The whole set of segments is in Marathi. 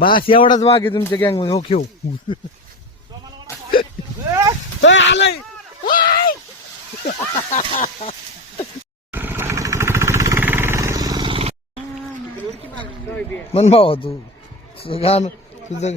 बस एवढाच वाघ आहे तुमच्या गँगमध्ये. हो खेळ. आलंय. मन भावा तू. तुझं गाणं तुझं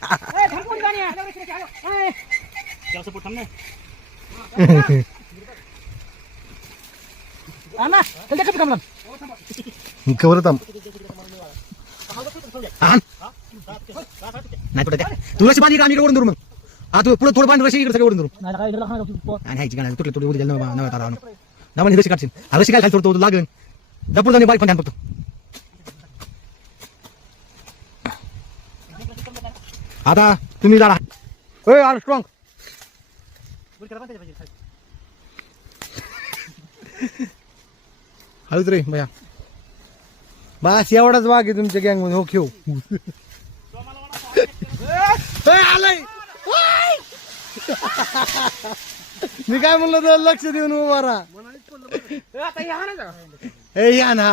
कवर थांब. नाही कुठे तू रशी पाणी आम्ही वरून धरू मग? हा तू पुढे थोडं पाणी रशी इकडे सगळं वरून धरू. आणि हायची गाणं तुटले तुटले उद्या नवा नवा तारा आणू. दामाने रशी काढशील. हा रशी काय खाली थोडं लागेल. दपूर जाणे बाईक पण फक्त आता तुम्ही जा ओय आर स्ट्रॉंग हळूच रे भया. बस एवढाच वाघ आहे तुमच्या गँगमध्ये हो खेळ. आलंय! मी काय म्हणलं तर लक्ष देऊन उभा राहा. हे या ना